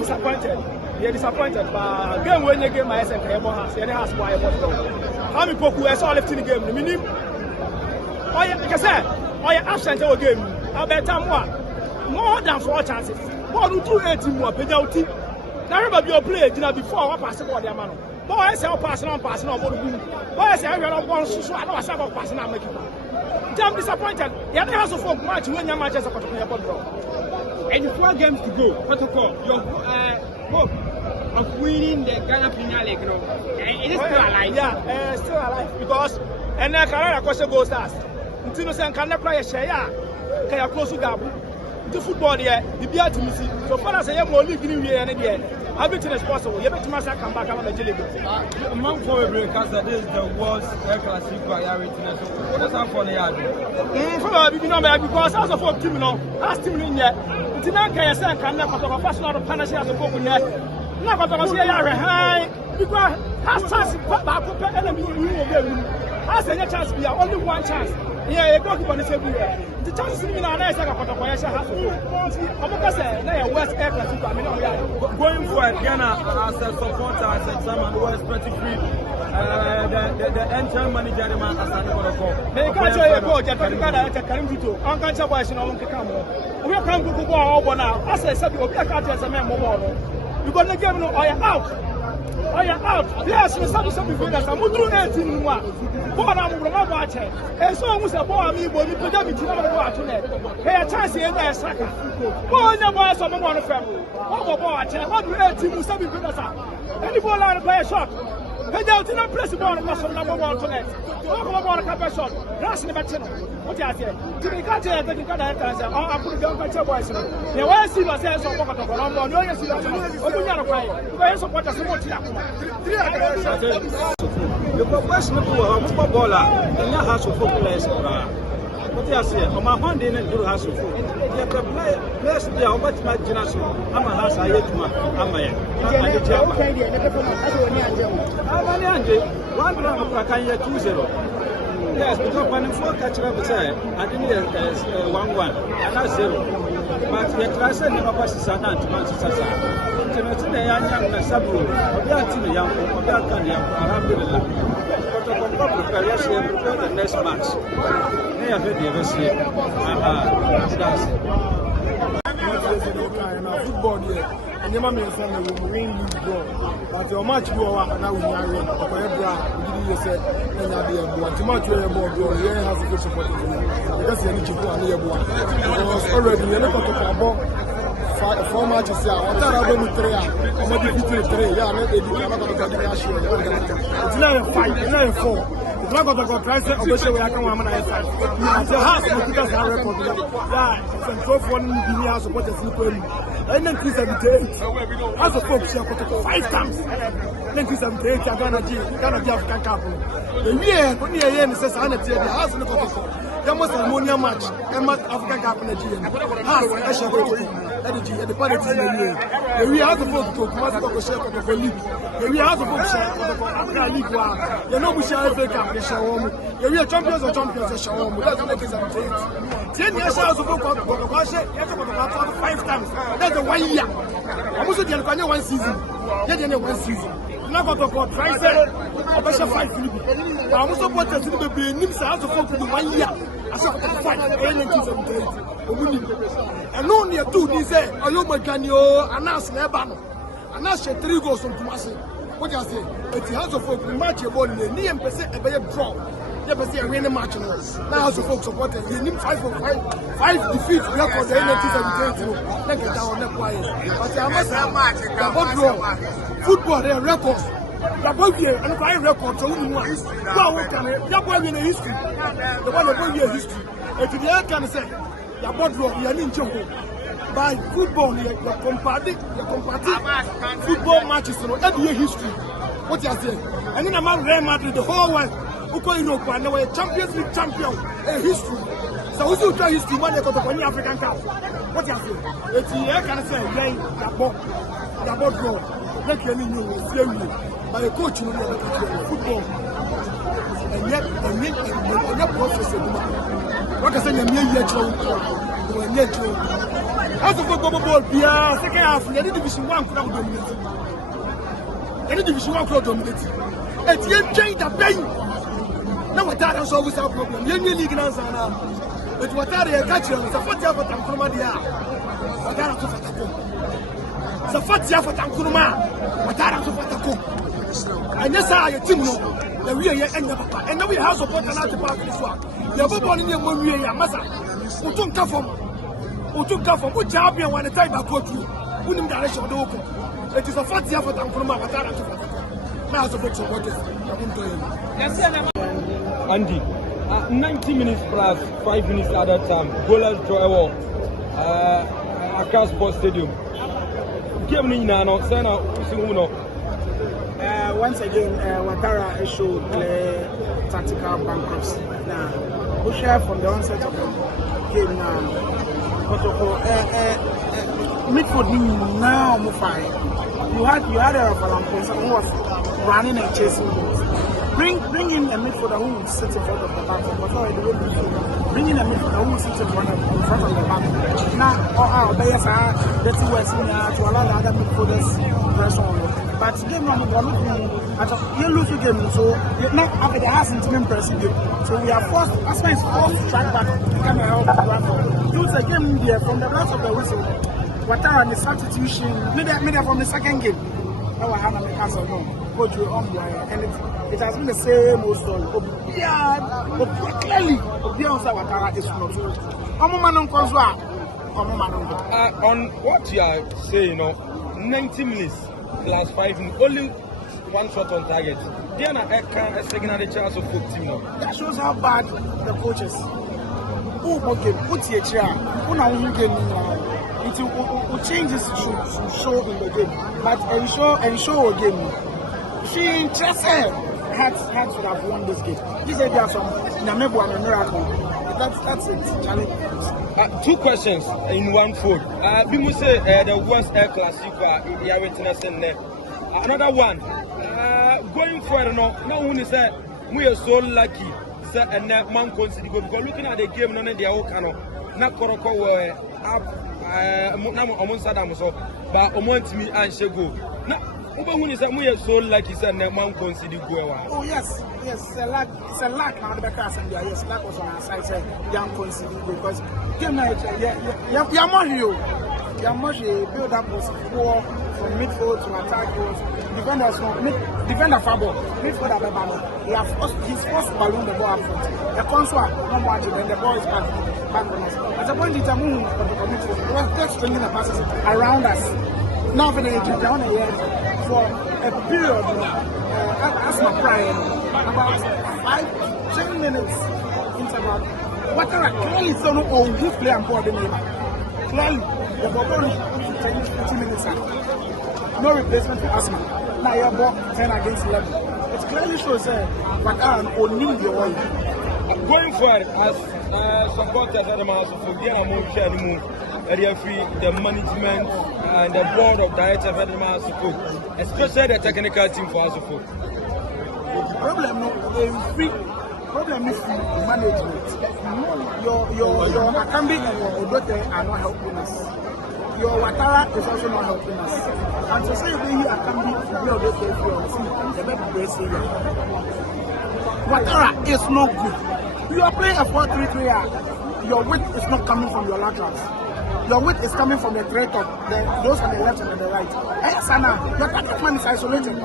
disappointed. You're disappointed, but game when you game my SN has any has why Kwame Poku is all left in the game. Minimum. Oh yeah, like I said, oh yeah, absent our game. I bet more than 4 chances. More than 280 more penalty. Now remember your play before what passed about the man. Boy, I say passing on. Boy, I say I run on so I know I say about passing on making. I'm disappointed. The other house of folk match when your matches are going to and 4 games to go. Protocol, your hope of winning the Ghana Premier League, it is still alive. Yeah, still alive because and then Canada question goes stars. Until you can never play a share, can you close to Gabu? The football there, the beer to see. So far as I am more leaving here and again, everything is possible. You better come back and make it. Among 4 breakers, that is the world's air class priority. What is that for the yard? Because as a folk team, as team in here, it's not can say can never talk about personal partnership as a folk in there. Not got to see a high because has chance back enemy has a chance be only 1 chance. Yeah, you talk about this everywhere. The chances in our nice like a has to go. I'm say now West Air Class. Going forward, Ghana as a supporter, as a chairman who is pretty free. The entire manager Asante Kotoko. They can't show you coach. I think I can do. I can't show you no one can come. We can't go over now. As I said, we can't as a man more. You got the game no out. Out. Yes, you start to say before that. I'm doing 18 more. Ball I'm going to watch it. And so I was a boy, me, but you put them in the water. Hey, a chance here, there's a boy, no boy, some of the family. What do 18 more? Some people are. Any ball out of play a shot. Hey, they don't press the ball across from number 1 tonight. Talk about a couple shot. Rush in the back. What you say? To be catching and taking cut answer. I put it down by your boys. You want to see myself on pocket of a number. No, you see that. Open your eye. Where is what I want to the professional footballer in your house of players. What you say? On my hand in the house of food. You can play less than how much my generation. I'm a house I hate to I'm a one round of Kanye 2-0. Yes, because when 4 catch up, I didn't 1-1 and that's 0. But the class never passes an anti-Manchester. Today, I am a suburb of the anti-young, of the Alhamdulillah. But I can prepare the next match. They have never seen. Football here, and your man said we will win league draw. But your match go now we are in. We didn't say and I be a boy. The match we are more draw. Here has to support it. Because you need to go and hear boy. Because already you know to about 4 matches here. What are we doing 3? I'm not defeating 3. Yeah, I'm not going to get a show. It's not a 5. It's not a 4. It's not going to go try to obey where I come on my side. The house will put us a record. Yeah, it's a 12-1 in the house of what is equal. And then 378. As a folks, you have 5 times. Then 378, Ghana African Cup. The year, when you're here, says, I'm not here. The house will go. There must be a money match. African Cup in Nigeria. House, I shall go to. The party is in the year. We have to vote to Kwame share of the league. We have to vote share of the African League. You know, we share FA Cup, the show. We are champions of champions, the show. That's what it is. 10 years ago, we vote for the share 5 times. That's the 1 year. I'm also the 1 season. Yeah, 1 season. Now, got to go try to 5 Philippines. I'm also going to be in Nimsa to vote for 1 year. I said 5, 1978. And only a 2 days, I know my canyo, announce Nebano, announce 3 goals from Kumasi. What you say? It's the house of folk match your ball in the knee and percent a better draw. They percent a winning match. Now, house of folk supporters, they need 5 defeats. We have for the 1978. Let it down, not quiet. But I must have draw. Football, they are records. The boy here and I record so we know. That boy in history. The one that boy history. If the other can say, your body you are in Joko. By football, you compare football matches every history. What you say? And in among Real Madrid, the whole world, who call you and they were Champions League champion, a history. So we still try history when they go to the African Cup. What you say? If the other can say, your body draw. Let you know, by a coach, you know, football. And yet, process. What I say, you're House of Football, Pia, second half, any Division 1 could have dominated. Any Division 1 could have dominated. And you change the pain. Now, what that has always our problem. You league now, but what are they catching? It's a 40 year for Tankuruma. What are they for? It's a 40 year for Tankuruma. What are they for Tankuruma? And yes, I team the real and now we have support and out the park this one. The Bobon in your movie, Massa, who took from good job here when the time I go through. Wouldn't direction of the open. It is a 40 year for Tankuruma. What are they for? Now, support supporters. I won't tell you. Andy, 90 minutes plus 5 minutes at that time. Goalless draw across Sports Stadium. Game in now, once again, Quatara showed tactical bankruptcy. Now, we share from the onset of the game now. Midfield now, you had a Rafael who was running and chasing balls. Bring in a midfielder who will sit in front of the back. Bring in a midfielder who will sit in front of the back. Now, the two words to allow the other midfielders press on. But game number one, you lose the game, so not after the house in team pressing game. So we are forced, Asma is forced to track back to come and help the platform. Use the game there from the blast of the whistle. Quatara and the substitution, media from the second game. Now I have a castle no. Coach will and it has been the same old story. Clearly, Quatara is not so. On what you are saying, 90 minutes plus 5 minutes, only one shot on target. They are not a second chance of foot team now. That shows how bad the coaches. Who put your chair, who now game it will changes to show in the game, but ensure a game. She interested had to have won this game. He said there are some Namebu and a miracle. That's it. Challenge. 2 questions in one fold. We must say the worst air classic you are witness in there. Another one. Going forward, now when you say we are so lucky, say and man consider because looking at the game, none of the whole kind of not Koroko were up. Among Saddam so, but among me and Shego. Now, when you say we are so lucky, say and man consider go. Oh yes, it's a lack now. The class and yes, lack was on our side. Say young consider because game night, yeah, more you. Build up was poor from midfield to attack goals. Defenders from defender foul. Midfield at the ball. He's forced to balloon the ball up front. The console not watching, then the ball is back on us. At the point in time, we was just stringing the passes around us. Now for the down here for a period. As my pride, about 5-10 minutes interval. Quatara clearly saw no own good play and board the neighbor. Clearly, the ball 15 minutes out. No replacement for Asma. Now you're ball 10 against 11. It clearly shows Quatara only the one. Going forward, as supporters at the House of the management and the board of directors at the House of especially the technical team for House of Problem is management. Your Akambi and your Odote are not helping us. Your Quatara is also not helping us. And to say that you Akambi, your Odote, the better place here. Quatara is no good. You are playing a 4-3-3. Your width is not coming from your laterals. Your width is coming from the three top, those on the left and on the right. Hey, Sana, your target man is isolated.